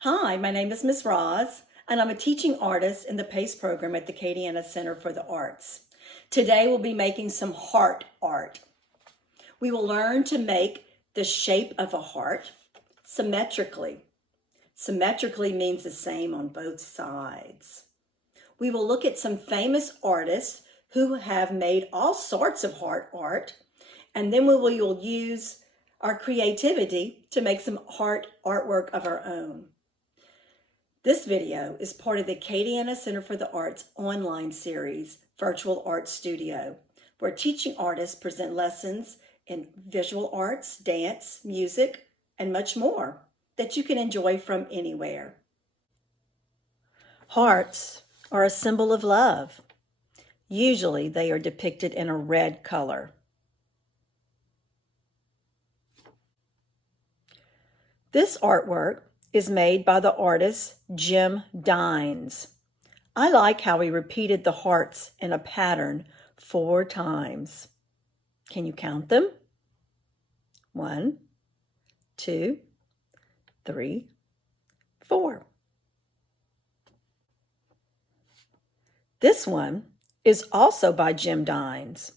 Hi, my name is Ms. Roz, and I'm a teaching artist in the PACE program at the Acadiana Center for the Arts. Today we'll be making some heart art. We will learn to make the shape of a heart symmetrically. Symmetrically means the same on both sides. We will look at some famous artists who have made all sorts of heart art, and then we will use our creativity to make some heart artwork of our own. This video is part of the Acadiana Center for the Arts online series, Virtual Art Studio, where teaching artists present lessons in visual arts, dance, music, and much more that you can enjoy from anywhere. Hearts are a symbol of love. Usually they are depicted in a red color. This artwork is made by the artist Jim Dines. I like how he repeated the hearts in a pattern 4 times. Can you count them? 1, 2, 3, 4. This one is also by Jim Dines.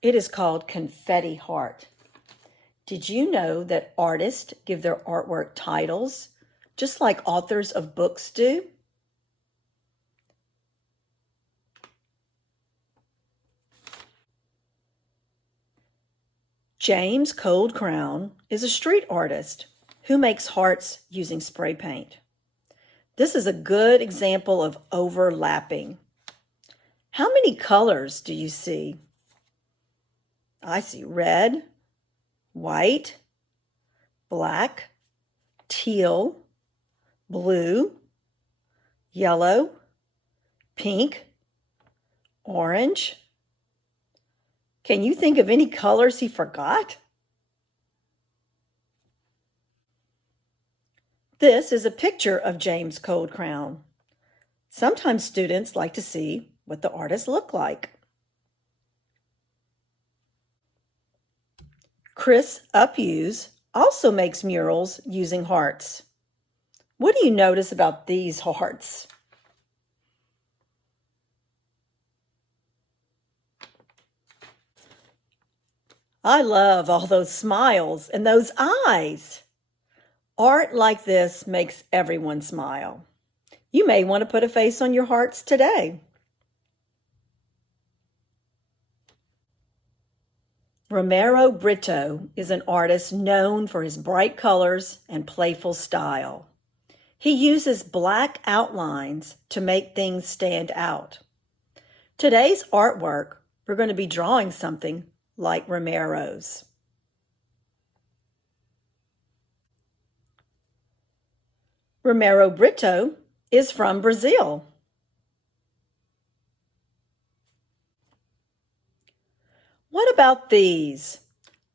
It is called Confetti Heart. Did you know that artists give their artwork titles just like authors of books do? James Cold Crown is a street artist who makes hearts using spray paint. This is a good example of overlapping. How many colors do you see? I see red, white, black, teal, blue, yellow, pink, orange. Can you think of any colors he forgot? This is a picture of James Cold Crown. Sometimes students like to see what the artist looked like. Chris Upuse also makes murals using hearts. What do you notice about these hearts? I love all those smiles and those eyes. Art like this makes everyone smile. You may want to put a face on your hearts today. Romero Britto is an artist known for his bright colors and playful style. He uses black outlines to make things stand out. Today's artwork, we're going to be drawing something like Romero's. Romero Britto is from Brazil. What about these?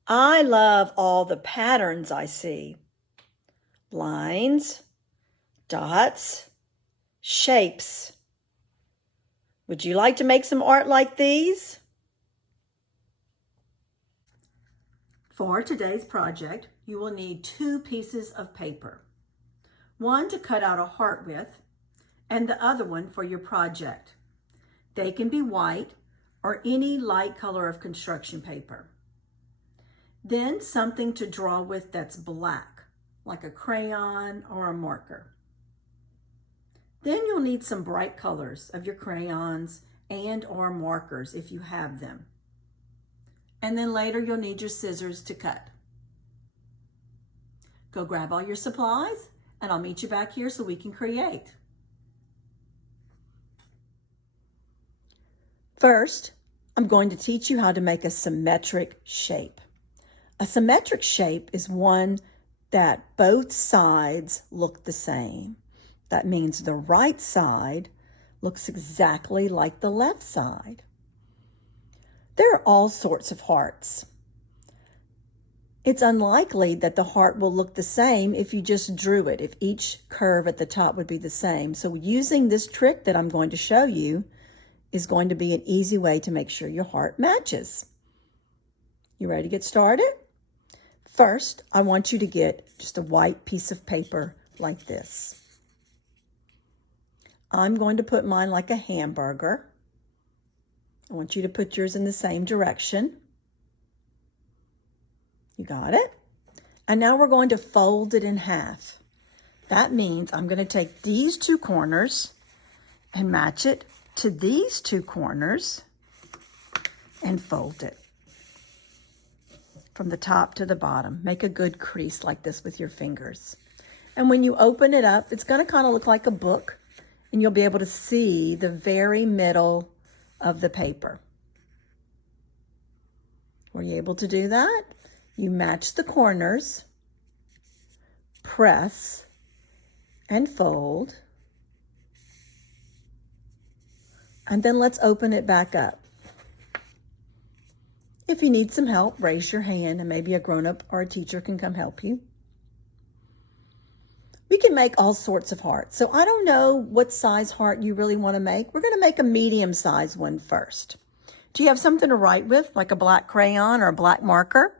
I love all the patterns I see. Lines, dots, shapes. Would you like to make some art like these? For today's project, you will need 2 pieces of paper. One to cut out a heart with, and the other one for your project. They can be white or any light color of construction paper. Then something to draw with that's black, like a crayon or a marker. Then you'll need some bright colors of your crayons and or markers if you have them. And then later you'll need your scissors to cut. Go grab all your supplies and I'll meet you back here so we can create. First, I'm going to teach you how to make a symmetric shape. A symmetric shape is one that both sides look the same. That means the right side looks exactly like the left side. There are all sorts of hearts. It's unlikely that the heart will look the same if you just drew it, if each curve at the top would be the same. So using this trick that I'm going to show you is going to be an easy way to make sure your heart matches. You ready to get started? First, I want you to get just a white piece of paper like this. I'm going to put mine like a hamburger. I want you to put yours in the same direction. You got it? And now we're going to fold it in half. That means I'm going to take these two corners and match it to these two corners and fold it from the top to the bottom. Make a good crease like this with your fingers. And when you open it up, it's going to kind of look like a book, and you'll be able to see the very middle of the paper. Were you able to do that? You match the corners, press, and fold. And then let's open it back up. If you need some help, raise your hand and maybe a grown-up or a teacher can come help you. We can make all sorts of hearts. So I don't know what size heart you really want to make. We're going to make a medium-sized one first. Do you have something to write with, like a black crayon or a black marker?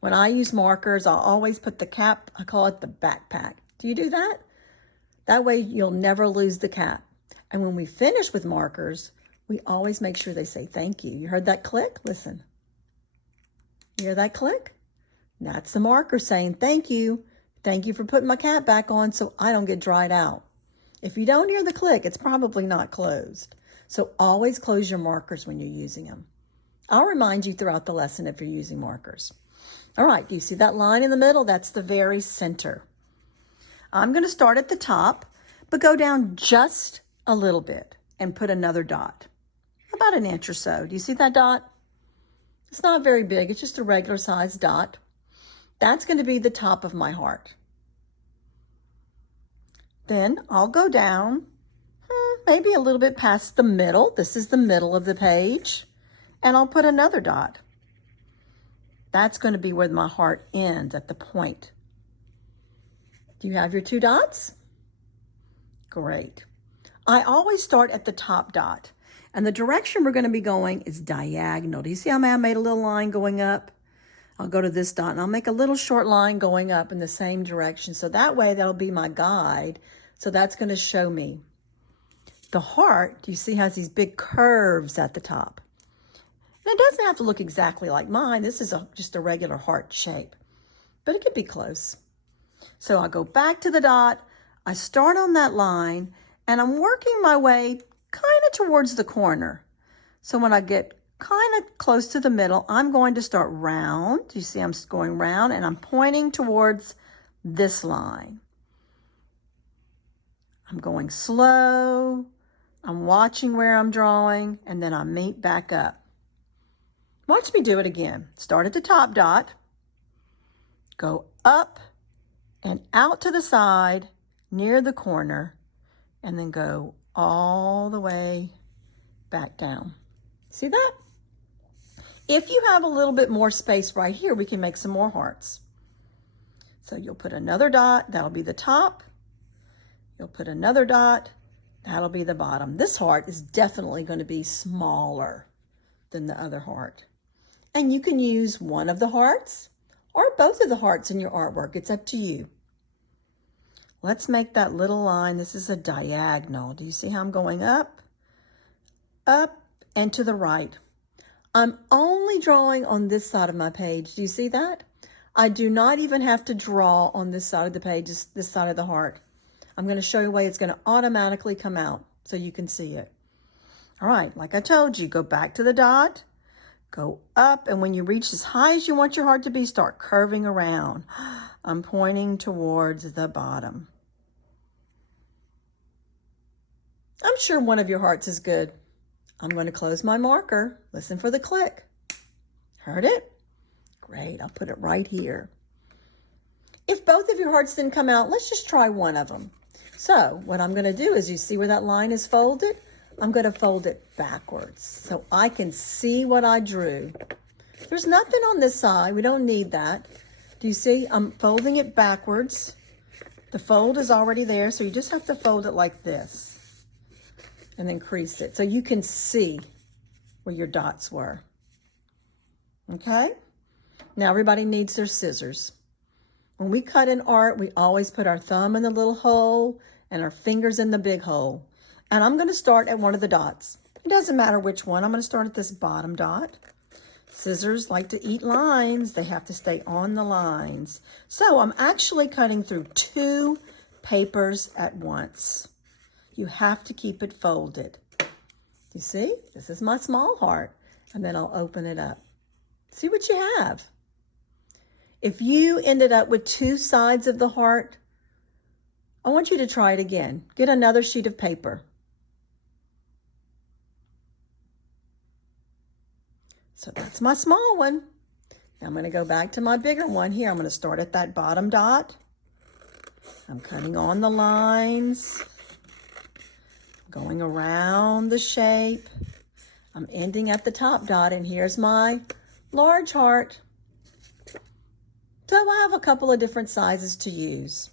When I use markers, I'll always put the cap, I call it the backpack. Do you do that? That way you'll never lose the cap. And when we finish with markers, we always make sure they say thank you. You heard that click? Listen. You hear that click? That's the marker saying thank you. Thank you for putting my cap back on so I don't get dried out. If you don't hear the click, it's probably not closed. So always close your markers when you're using them. I'll remind you throughout the lesson if you're using markers. All right, do you see that line in the middle? That's the very center. I'm going to start at the top, but go down just a little bit and put another dot. About an inch or so. Do you see that dot? It's not very big. It's just a regular sized dot. That's going to be the top of my heart. Then I'll go down maybe a little bit past the middle. This is the middle of the page. And I'll put another dot. That's going to be where my heart ends, at the point. Do you have your two dots? Great. I always start at the top dot. And the direction we're going to be going is diagonal. Do you see how I made a little line going up? I'll go to this dot and I'll make a little short line going up in the same direction. So that way that'll be my guide. So that's going to show me. The heart, do you see, has these big curves at the top. And it doesn't have to look exactly like mine. This is just a regular heart shape, but it could be close. So I'll go back to the dot. I start on that line and I'm working my way kind of towards the corner. So when I get kind of close to the middle, I'm going to start round. You see I'm going round and I'm pointing towards this line. I'm going slow. I'm watching where I'm drawing, and then I meet back up. Watch me do it again. Start at the top dot, go up and out to the side near the corner, and then go all the way back down. See that? If you have a little bit more space right here, we can make some more hearts. So you'll put another dot, that'll be the top. You'll put another dot, that'll be the bottom. This heart is definitely going to be smaller than the other heart. And you can use one of the hearts or both of the hearts in your artwork. It's up to you. Let's make that little line. This is a diagonal. Do you see how I'm going up, and to the right? I'm only drawing on this side of my page. Do you see that? I do not even have to draw on this side of the page, this side of the heart. I'm going to show you a way it's going to automatically come out so you can see it. All right, like I told you, go back to the dot, go up, and when you reach as high as you want your heart to be, start curving around. I'm pointing towards the bottom. I'm sure one of your hearts is good. I'm going to close my marker. Listen for the click. Heard it? Great, I'll put it right here. If both of your hearts didn't come out, let's just try one of them. So what I'm going to do is, you see where that line is folded? I'm going to fold it backwards so I can see what I drew. There's nothing on this side. We don't need that. Do you see? I'm folding it backwards. The fold is already there, so you just have to fold it like this and then crease it so you can see where your dots were. Okay? Now everybody needs their scissors. When we cut in art, we always put our thumb in the little hole and our fingers in the big hole. And I'm going to start at one of the dots. It doesn't matter which one. I'm going to start at this bottom dot. Scissors like to eat lines. They have to stay on the lines. So I'm actually cutting through 2 papers at once. You have to keep it folded. You see? This is my small heart. And then I'll open it up. See what you have. If you ended up with 2 sides of the heart, I want you to try it again. Get another sheet of paper. So that's my small one. Now I'm going to go back to my bigger one here. I'm going to start at that bottom dot. I'm cutting on the lines, going around the shape. I'm ending at the top dot, and here's my large heart. So I have a couple of different sizes to use.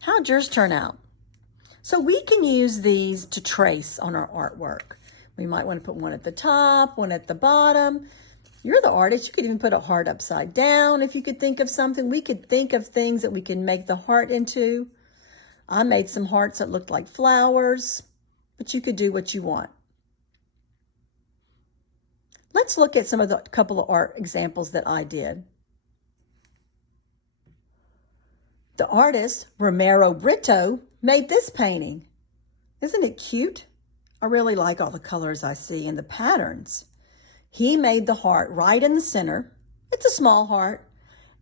How'd yours turn out? So we can use these to trace on our artwork. We might want to put one at the top, one at the bottom. You're the artist. You could even put a heart upside down if you could think of something. We could think of things that we can make the heart into. I made some hearts that looked like flowers, but you could do what you want. Let's look at some of the couple of art examples that I did. The artist, Romero Britto, made this painting. Isn't it cute? I really like all the colors I see and the patterns. He made the heart right in the center. It's a small heart.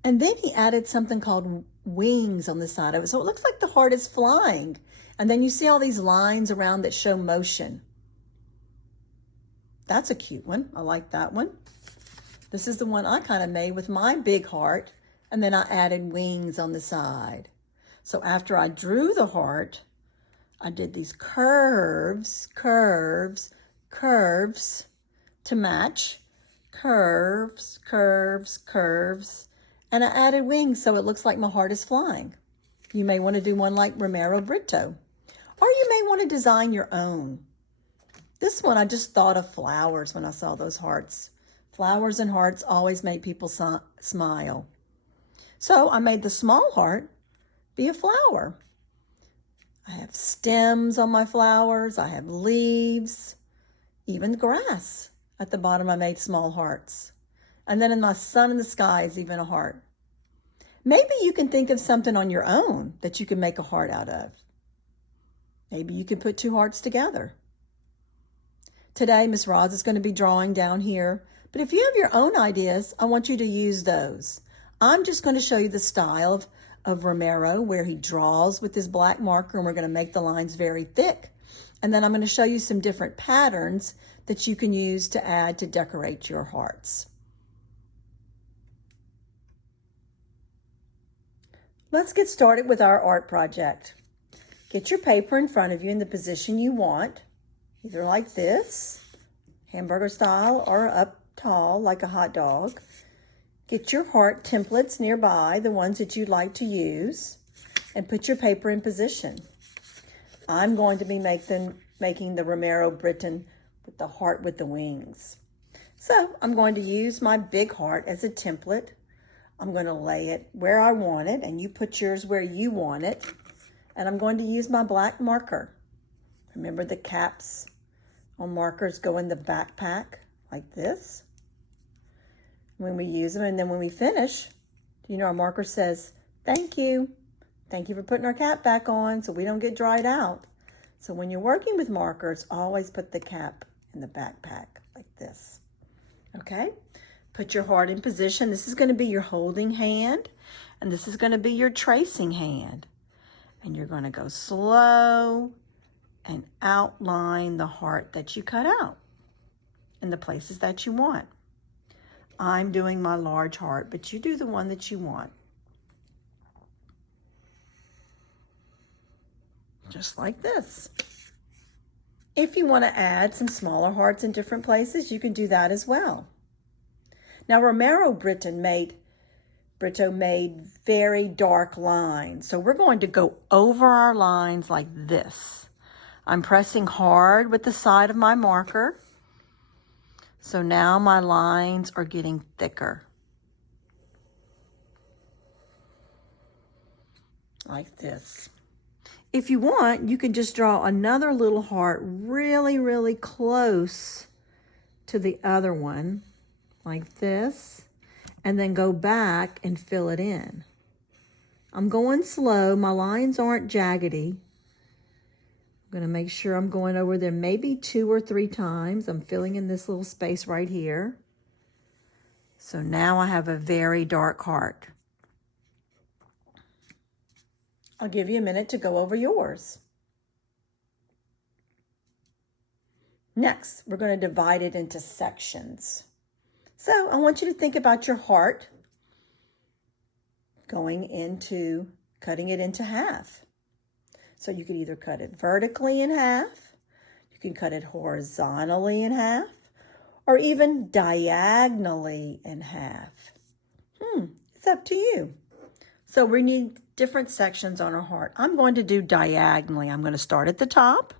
And then he added something called wings on the side of it. So it looks like the heart is flying. And then you see all these lines around that show motion. That's a cute one. I like that one. This is the one I kind of made with my big heart. And then I added wings on the side. So after I drew the heart, I did these curves, curves, curves to match. Curves, curves, curves. And I added wings so it looks like my heart is flying. You may want to do one like Romero Britto. Or you may want to design your own. This one, I just thought of flowers when I saw those hearts. Flowers and hearts always make people smile. So I made the small heart be a flower. I have stems on my flowers. I have leaves, even grass. At the bottom, I made small hearts. And then in my sun in the sky is even a heart. Maybe you can think of something on your own that you can make a heart out of. Maybe you can put 2 hearts together. Today, Miss Roz is going to be drawing down here. But if you have your own ideas, I want you to use those. I'm just going to show you the style of Romero, where he draws with his black marker, and we're going to make the lines very thick. And then I'm going to show you some different patterns that you can use to add to decorate your hearts. Let's get started with our art project. Get your paper in front of you in the position you want, either like this, hamburger style, or up tall like a hot dog. Get your heart templates nearby, the ones that you'd like to use, and put your paper in position. I'm going to be making the Romero Britto with the heart with the wings. So I'm going to use my big heart as a template. I'm going to lay it where I want it, and you put yours where you want it. And I'm going to use my black marker. Remember, the caps on markers go in the backpack like this when we use them. And then when we finish, you know, our marker says, thank you. Thank you for putting our cap back on so we don't get dried out. So when you're working with markers, always put the cap in the backpack like this. Okay? Put your heart in position. This is going to be your holding hand, and this is going to be your tracing hand. And you're going to go slow and outline the heart that you cut out in the places that you want. I'm doing my large heart, but you do the one that you want. Just like this. If you want to add some smaller hearts in different places, you can do that as well. Now, Romero Britto made very dark lines. So we're going to go over our lines like this. I'm pressing hard with the side of my marker. So now my lines are getting thicker. like this. If you want, you can just draw another little heart really, really close to the other one, like this, and then go back and fill it in. I'm going slow. My lines aren't jaggedy. I'm going to make sure I'm going over them maybe 2 or 3 times. I'm filling in this little space right here. So now I have a very dark heart. I'll give you a minute to go over yours. Next, we're going to divide it into sections. So I want you to think about your heart cutting it into half. So you could either cut it vertically in half, you can cut it horizontally in half, or even diagonally in half. It's up to you. So we need different sections on our heart. I'm going to do diagonally. I'm going to start at the top,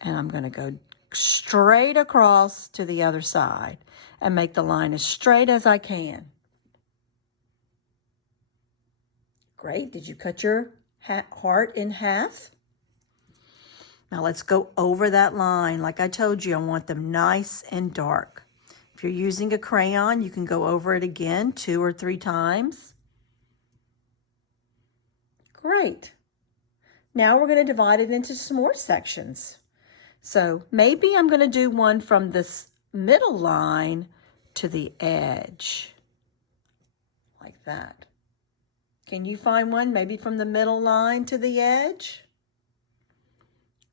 and I'm going to go straight across to the other side and make the line as straight as I can. Great. Did you cut your heart in half? Now let's go over that line. Like I told you, I want them nice and dark. If you're using a crayon, you can go over it again 2 or 3 times. Great. Now we're going to divide it into some more sections. So maybe I'm going to do one from this middle line to the edge, like that. Can you find one maybe from the middle line to the edge?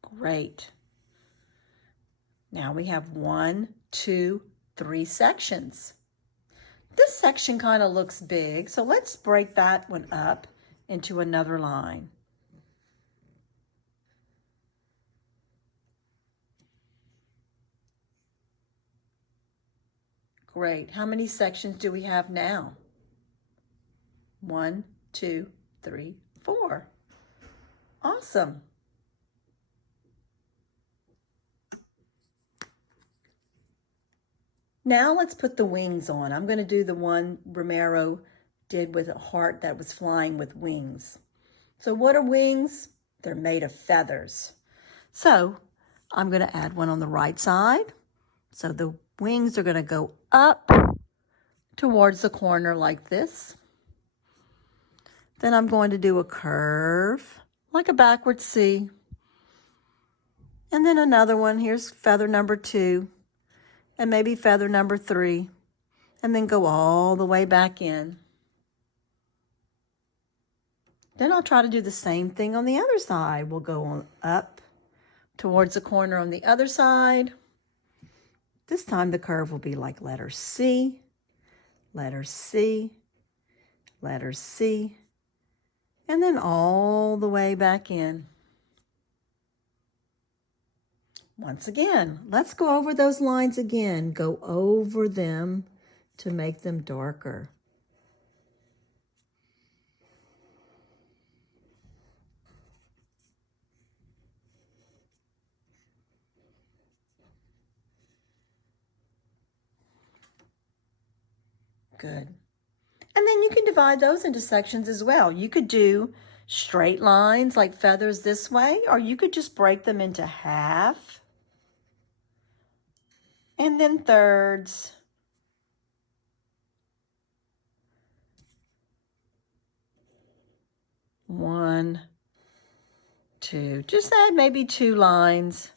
Great. Now we have 1, 2, 3 sections. This section kind of looks big, so let's break that one up into another line. Great. How many sections do we have now? 1, 2, 3, 4. Awesome. Now let's put the wings on. I'm going to do the one Romero did with a heart that was flying with wings. So what are wings? They're made of feathers. So I'm going to add one on the right side. So the wings are going to go up towards the corner like this. Then I'm going to do a curve, like a backward C. And then another one. Here's feather number 2, and maybe feather number 3, and then go all the way back in. Then I'll try to do the same thing on the other side. We'll go on up towards the corner on the other side. This time the curve will be like letter C, letter C, letter C, and then all the way back in. Once again, let's go over those lines again. Go over them to make them darker. Good. And then you can divide those into sections as well. You could do straight lines like feathers this way, or you could just break them into half and then thirds. One, two. Just add maybe 2 lines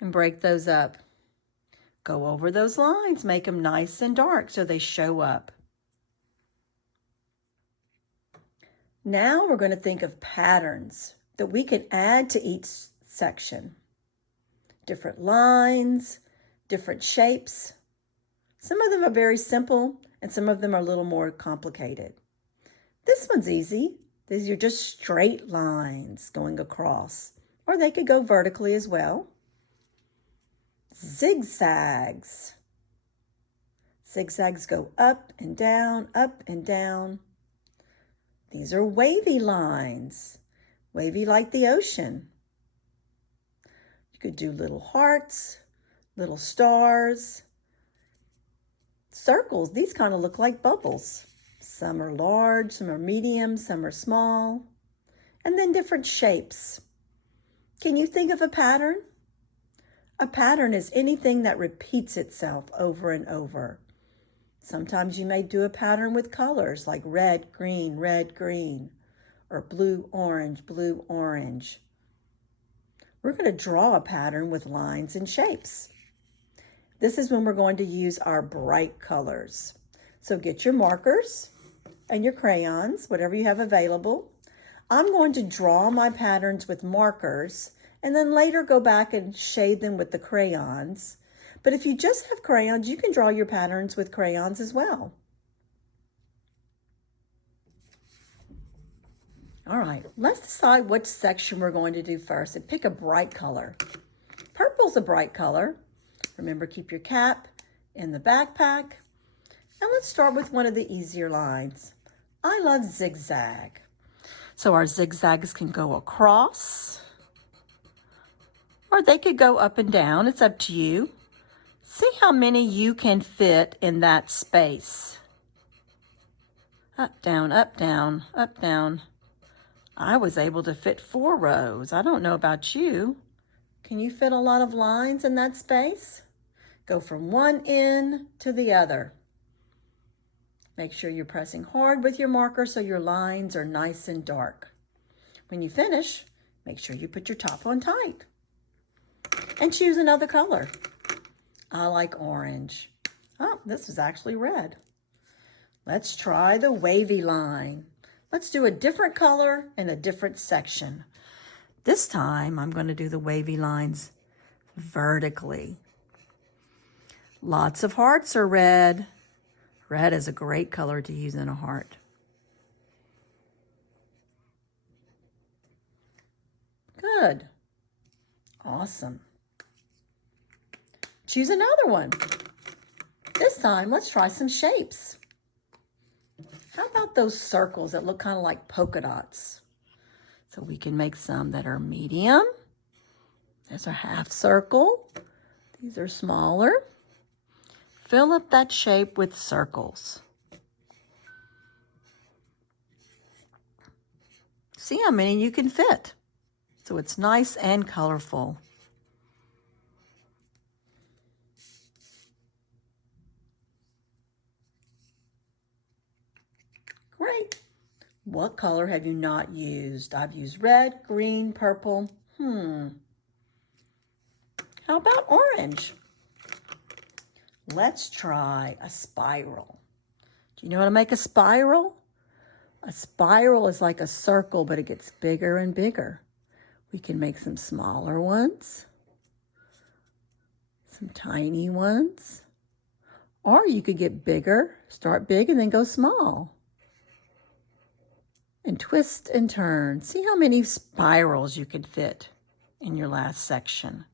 and break those up. Go over those lines, make them nice and dark so they show up. Now we're going to think of patterns that we can add to each section. Different lines, different shapes. Some of them are very simple and some of them are a little more complicated. This one's easy. These are just straight lines going across, or they could go vertically as well. Zigzags. Zigzags go up and down, up and down. These are wavy lines, wavy like the ocean. You could do little hearts, little stars, circles. These kind of look like bubbles. Some are large, some are medium, some are small, and then different shapes. Can you think of a pattern? A pattern is anything that repeats itself over and over. Sometimes you may do a pattern with colors like red, green, or blue, orange. We're going to draw a pattern with lines and shapes. This is when we're going to use our bright colors. So get your markers and your crayons, whatever you have available. I'm going to draw my patterns with markers and then later go back and shade them with the crayons. But if you just have crayons, you can draw your patterns with crayons as well. All right, let's decide which section we're going to do first and pick a bright color. Purple's a bright color. Remember, keep your cap in the backpack. And let's start with one of the easier lines. I love zigzag. So our zigzags can go across, or they could go up and down. It's up to you. See how many you can fit in that space. Up, down, up, down, up, down. I was able to fit 4 rows. I don't know about you. Can you fit a lot of lines in that space? Go from one end to the other. Make sure you're pressing hard with your marker so your lines are nice and dark. When you finish, make sure you put your top on tight. And choose another color. I like orange. Oh, this is actually red. Let's try the wavy line. Let's do a different color in a different section. This time, I'm going to do the wavy lines vertically. Lots of hearts are red. Red is a great color to use in a heart. Good. Awesome. Choose another one. This time, let's try some shapes. How about those circles that look kind of like polka dots? So we can make some that are medium. There's a half circle. These are smaller. Fill up that shape with circles. See how many you can fit. So it's nice and colorful. Great. What color have you not used? I've used red, green, purple. How about orange? Let's try a spiral. Do you know how to make a spiral? A spiral is like a circle, but it gets bigger and bigger. We can make some smaller ones, some tiny ones, or you could get bigger, start big and then go small. And twist and turn. See how many spirals you could fit in your last section.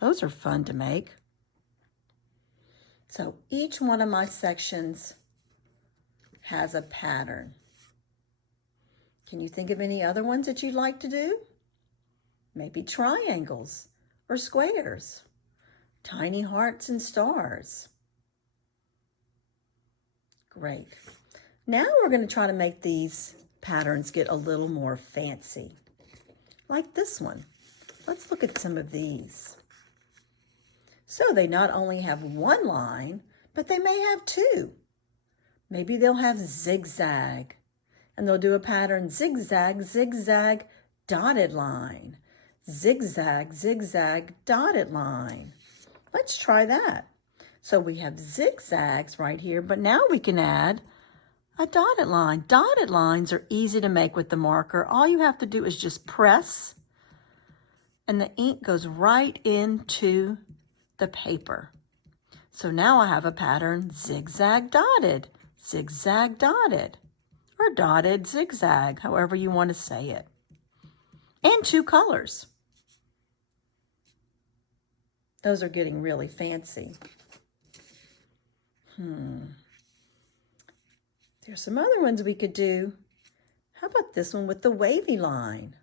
Those are fun to make. So each one of my sections has a pattern. Can you think of any other ones that you'd like to do? Maybe triangles or squares, tiny hearts and stars. Great. Now we're going to try to make these patterns get a little more fancy, like this one. Let's look at some of these. So they not only have one line, but they may have 2. Maybe they'll have zigzag, and they'll do a pattern zigzag, zigzag, dotted line. Zigzag, zigzag, dotted line. Let's try that. So we have zigzags right here, but now we can add a dotted line. Dotted lines are easy to make with the marker. All you have to do is just press, and the ink goes right into the paper. So now I have a pattern zigzag dotted, or dotted zigzag, however you want to say it. And 2 colors. Those are getting really fancy. There's some other ones we could do. How about this one with the wavy line?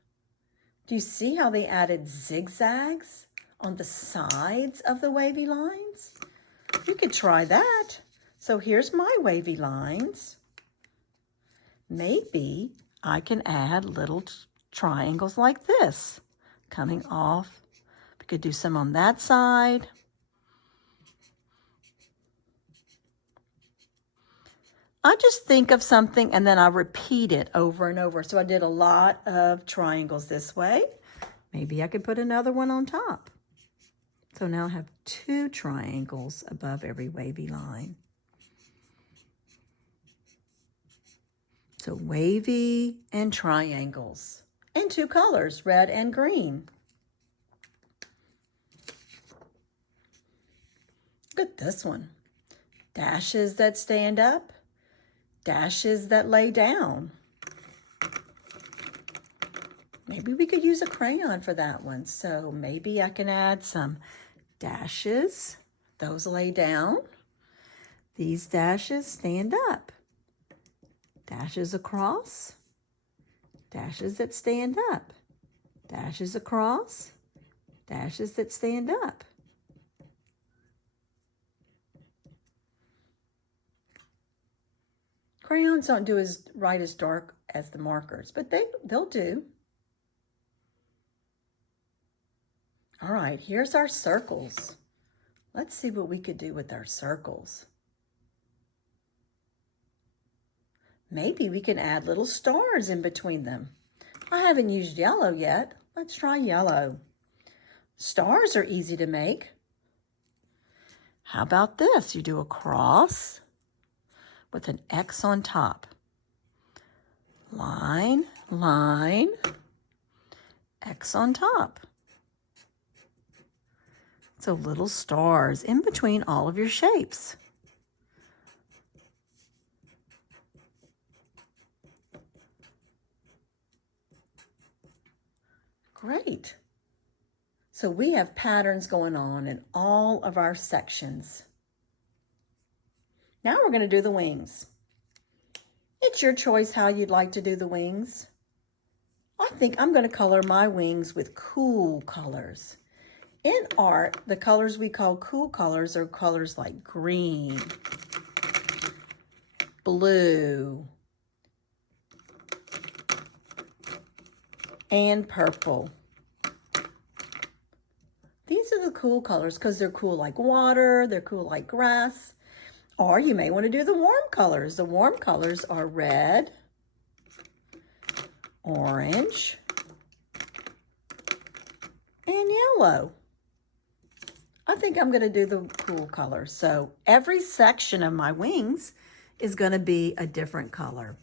Do you see how they added zigzags on the sides of the wavy lines? You could try that. So here's my wavy lines. maybe I can add little triangles like this coming off. We could do some on that side. I just think of something and then I repeat it over and over. So I did a lot of triangles this way. Maybe I could put another one on top. So now I have 2 triangles above every wavy line. So wavy and triangles. And 2 colors, red and green. Look at this one. Dashes that stand up. Dashes that lay down. Maybe we could use a crayon for that one. So maybe I can add some dashes. Those lay down. These dashes stand up. Dashes across. Dashes that stand up. Dashes across. Dashes that stand up. Crayons don't do as dark as the markers, but they'll do. All right, here's our circles. Let's see what we could do with our circles. Maybe we can add little stars in between them. I haven't used yellow yet. Let's try yellow. Stars are easy to make. How about this? You do a cross with an X on top. Line, line, X on top. So little stars in between all of your shapes. Great. So we have patterns going on in all of our sections. Now we're going to do the wings. It's your choice how you'd like to do the wings. I think I'm going to color my wings with cool colors. In art, the colors we call cool colors are colors like green, blue, and purple. These are the cool colors because they're cool like water, they're cool like grass. Or you may want to do the warm colors. The warm colors are red, orange, and yellow. I think I'm going to do the cool colors. So every section of my wings is going to be a different color.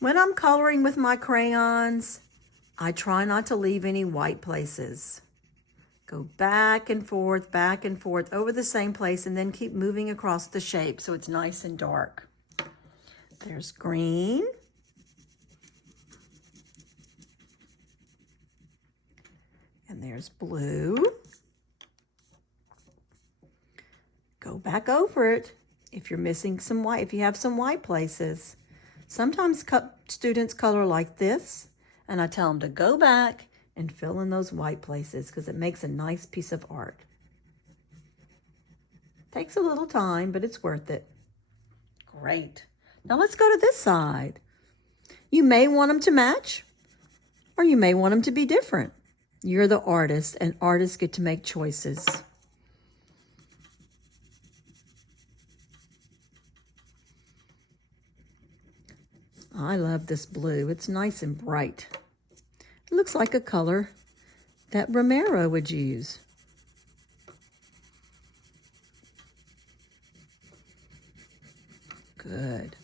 When I'm coloring with my crayons, I try not to leave any white places. Go back and forth over the same place and then keep moving across the shape so it's nice and dark. There's green. And there's blue. Go back over it if you're missing some white, if you have some white places. Sometimes students color like this, and I tell them to go back and fill in those white places because it makes a nice piece of art. Takes a little time, but it's worth it. Great. Now let's go to this side. You may want them to match, or you may want them to be different. You're the artist, and artists get to make choices. I love this blue. It's nice and bright. It looks like a color that Romero would use. Good.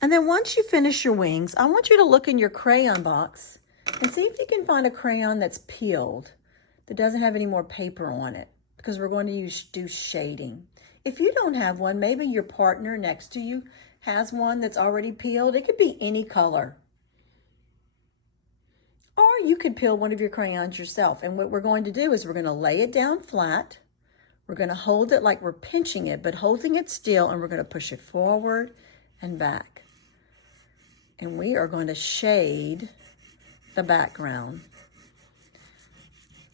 And then once you finish your wings, I want you to look in your crayon box and see if you can find a crayon that's peeled, that doesn't have any more paper on it, because we're going to do shading. If you don't have one, maybe your partner next to you has one that's already peeled. It could be any color. Or you could peel one of your crayons yourself. And what we're going to do is we're going to lay it down flat. We're going to hold it like we're pinching it, but holding it still, and we're going to push it forward and back. And we are going to shade the background.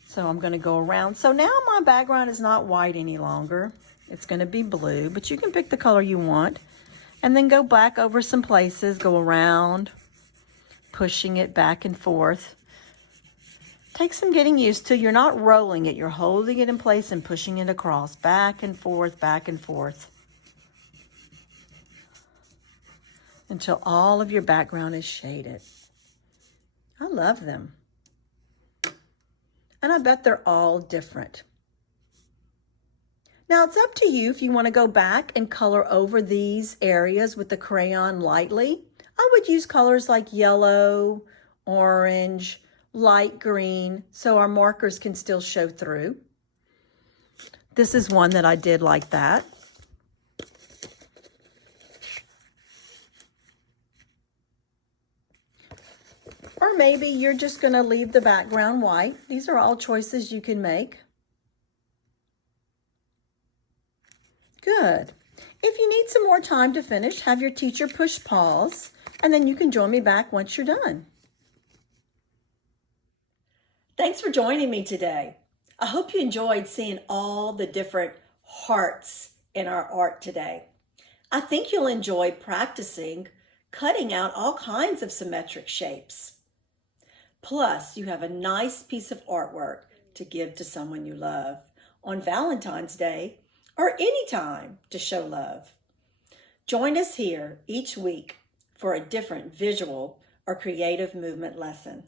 So I'm going to go around. So now my background is not white any longer. It's going to be blue, but you can pick the color you want. And then go back over some places, go around, pushing it back and forth. Take some getting used to. You're not rolling it, you're holding it in place and pushing it across, back and forth, until all of your background is shaded. I love them. And I bet they're all different. Now it's up to you if you want to go back and color over these areas with the crayon lightly. I would use colors like yellow, orange, light green, so our markers can still show through. This is one that I did like that. Or maybe you're just going to leave the background white. These are all choices you can make. Good. If you need some more time to finish, have your teacher push pause, and then you can join me back once you're done. Thanks for joining me today. I hope you enjoyed seeing all the different hearts in our art today. I think you'll enjoy practicing cutting out all kinds of symmetric shapes. Plus, you have a nice piece of artwork to give to someone you love on Valentine's Day or any time to show love. Join us here each week for a different visual or creative movement lesson.